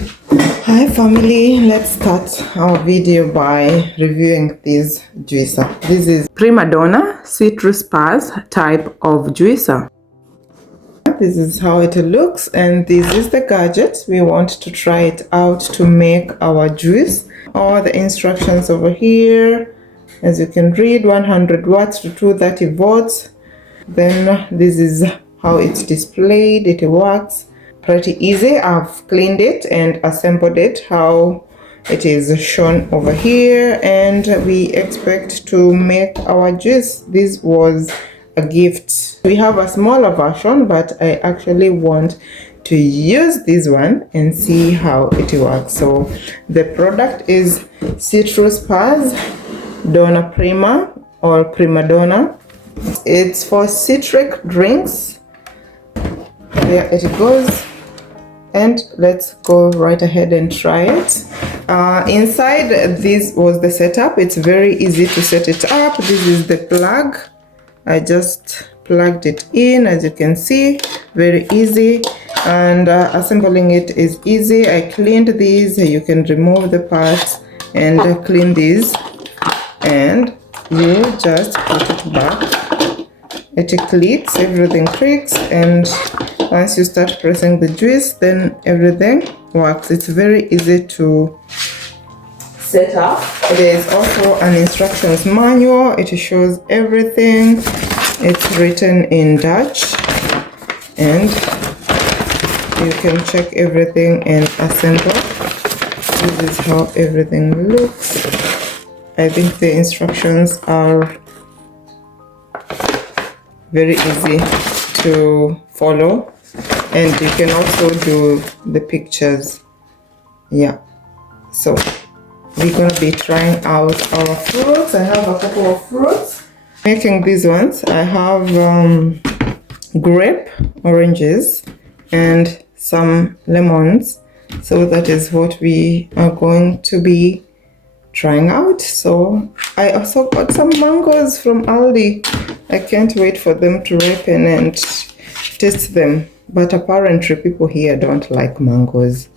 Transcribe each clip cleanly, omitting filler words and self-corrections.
Hi family, let's start our video by reviewing this juicer. This is Prima Donna Citruspers type of juicer. This is how it looks, and this is the gadget. We want to try it out to make our juice. All the instructions over here, as you can read, 100 watts to 230 volts. Then this is how it's displayed. It works pretty easy. I've cleaned it and assembled it how it is shown over here, and we expect to make our juice. This was a gift. We have a smaller version, but I actually want to use this one and see how it works. So the product is Citruspers Donna Prima or Prima Donna. It's for citric drinks. There it goes. And let's go right ahead and try it. Inside, this was the setup. It's very easy to set it up. This is the plug. I just plugged it in, as you can see, very easy. And assembling it is easy. I cleaned these. You can remove the parts and clean these. And you just put it back. It clicks, everything clicks, and once you start pressing the juice, then everything works. It's very easy to set up. There is also an instructions manual. It shows everything. It's written in Dutch, and you can check everything and assemble. This is how everything looks. I think the instructions are very easy to follow, and you can also do the pictures. Yeah, so we're gonna be trying out our fruits. I have a couple of fruits. Making these ones, I have grape, oranges, and some lemons. So that is what we are going to be trying out. So I also got some mangoes from Aldi. I can't wait for them to ripen and taste them. But apparently people here don't like mangoes.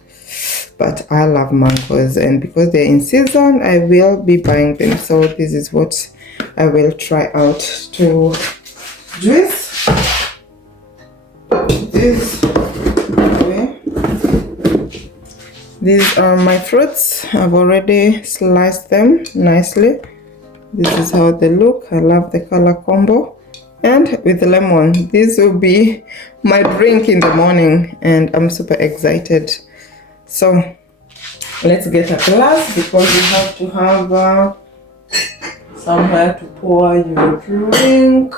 But I love mangoes, and because they're in season, I will be buying them. So this is what I will try out to juice. These are my fruits. I've already sliced them nicely. This is how they look. I love the color combo. And with the lemon, this will be my drink in the morning, and I'm super excited. So let's get a glass, because you have to have somewhere to pour your drink.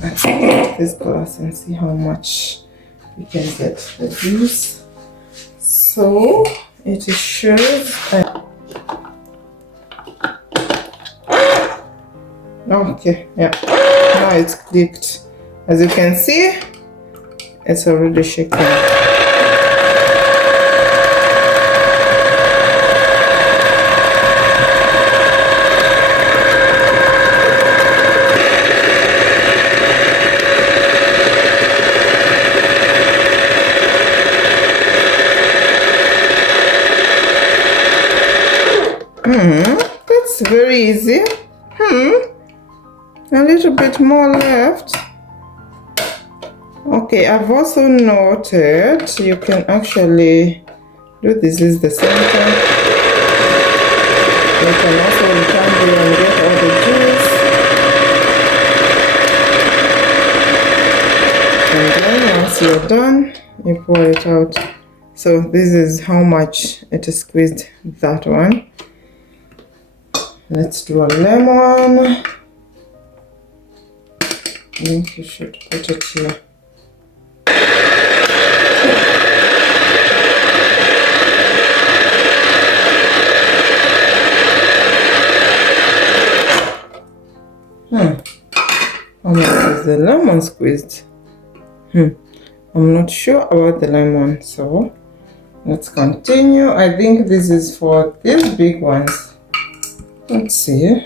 Let's get this glass and see how much we can get the juice. So it shows. Okay, yeah, now it's clicked. As you can see, it's already shaking. That's very easy. A little bit more left. Okay, I've also noted you can actually do this. Is the center. You can also return there and get all the juice. And then once you're done, you pour it out. So this is how much it is squeezed, that one. Let's do a lemon. I think you should put it here. How much is the lemon squeezed? I'm not sure about the lemon, so let's continue. I think this is for these big ones. Let's see.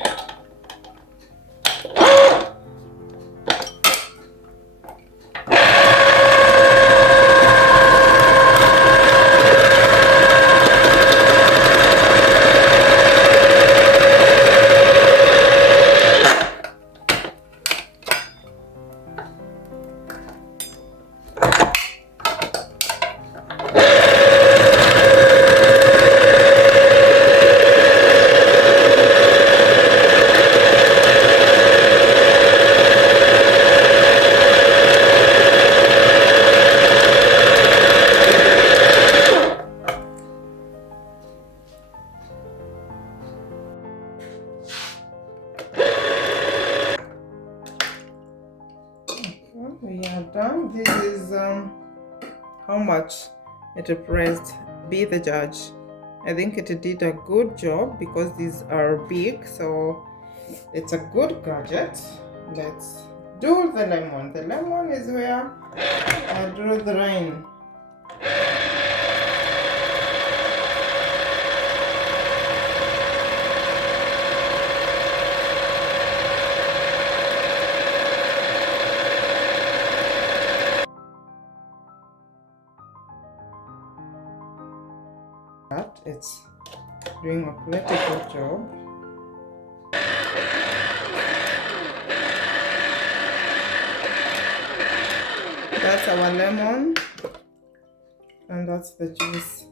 much it pressed. Be the judge. I think it did a good job because these are big, so it's a good gadget. Let's do the lemon. The lemon is where I draw the line. It's doing a pretty good job. That's our lemon, and that's the juice.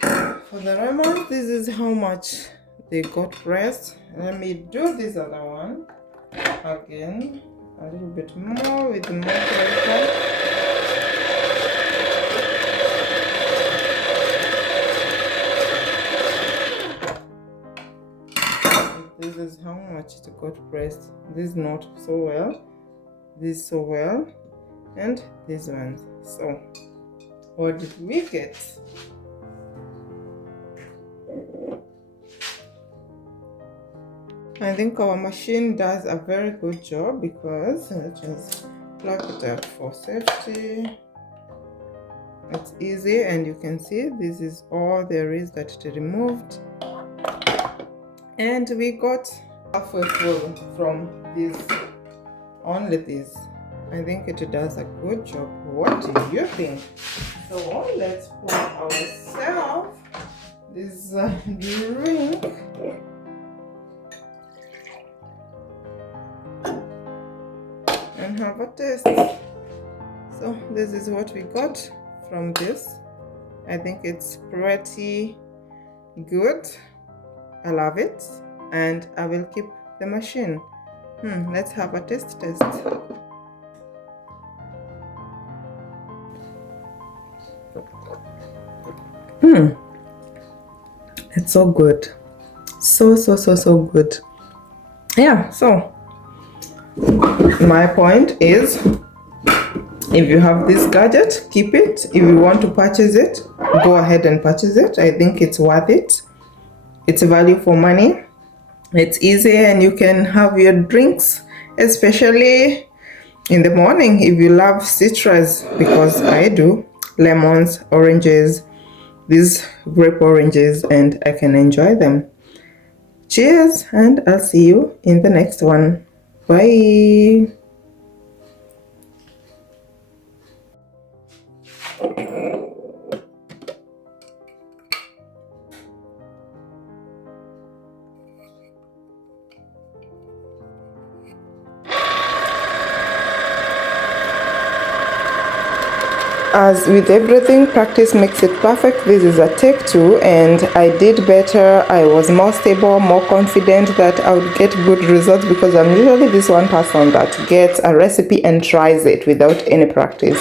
For the lemon, this is how much they got pressed. Let me do this other one again, a little bit more with more pressure. This is how much it got pressed. This is not so well, this so well, and this one. So what did we get? I think our machine does a very good job because let's just plug it up for safety. It's easy, and you can see this is all there is that it removed. And we got halfway full from this, only this. I think it does a good job. What do you think? So let's pour ourselves this drink. And have a taste. So this is what we got from this. I think it's pretty good. I love it, and I will keep the machine. Let's have a taste test. It's so good. So good. Yeah, so my point is, if you have this gadget, keep it. If you want to purchase it, go ahead and purchase it. I think it's worth it. It's value for money. It's easy, and you can have your drinks, especially in the morning if you love citrus, because I do. Lemons, oranges, these grape oranges, and I can enjoy them. Cheers, and I'll see you in the next one. Bye. As with everything, practice makes it perfect. This is a take 2, and I did better. I was more stable, more confident that I would get good results, because I'm usually this one person that gets a recipe and tries it without any practice.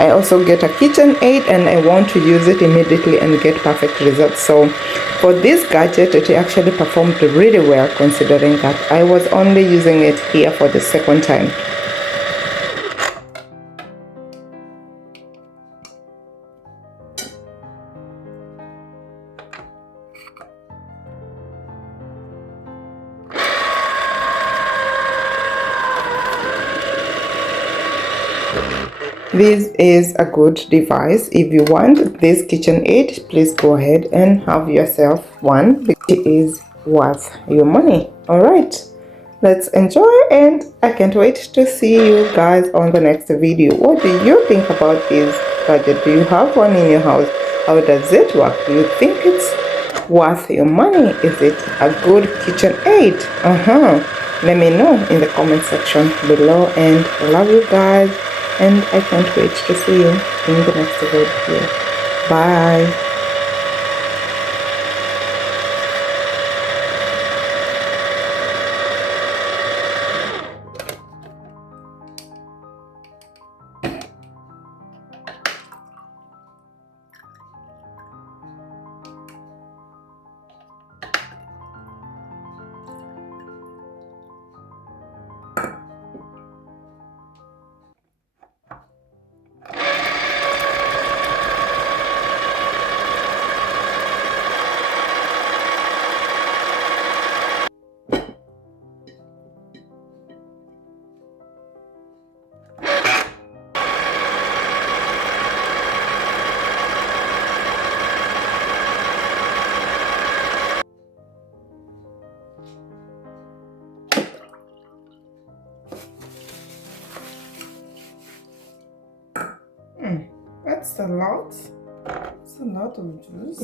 I also get a KitchenAid, and I want to use it immediately and get perfect results. So for this gadget, it actually performed really well, considering that I was only using it here for the second time. This is a good device. If you want this KitchenAid, please go ahead and have yourself one, because it is worth your money. Alright, let's enjoy, and I can't wait to see you guys on the next video. What do you think about this gadget? Do you have one in your house? How does it work? Do you think it's worth your money? Is it a good KitchenAid? Let me know in the comment section below, and I love you guys. And I can't wait to see you in the next video. Bye. that's a lot. It's a lot of juice.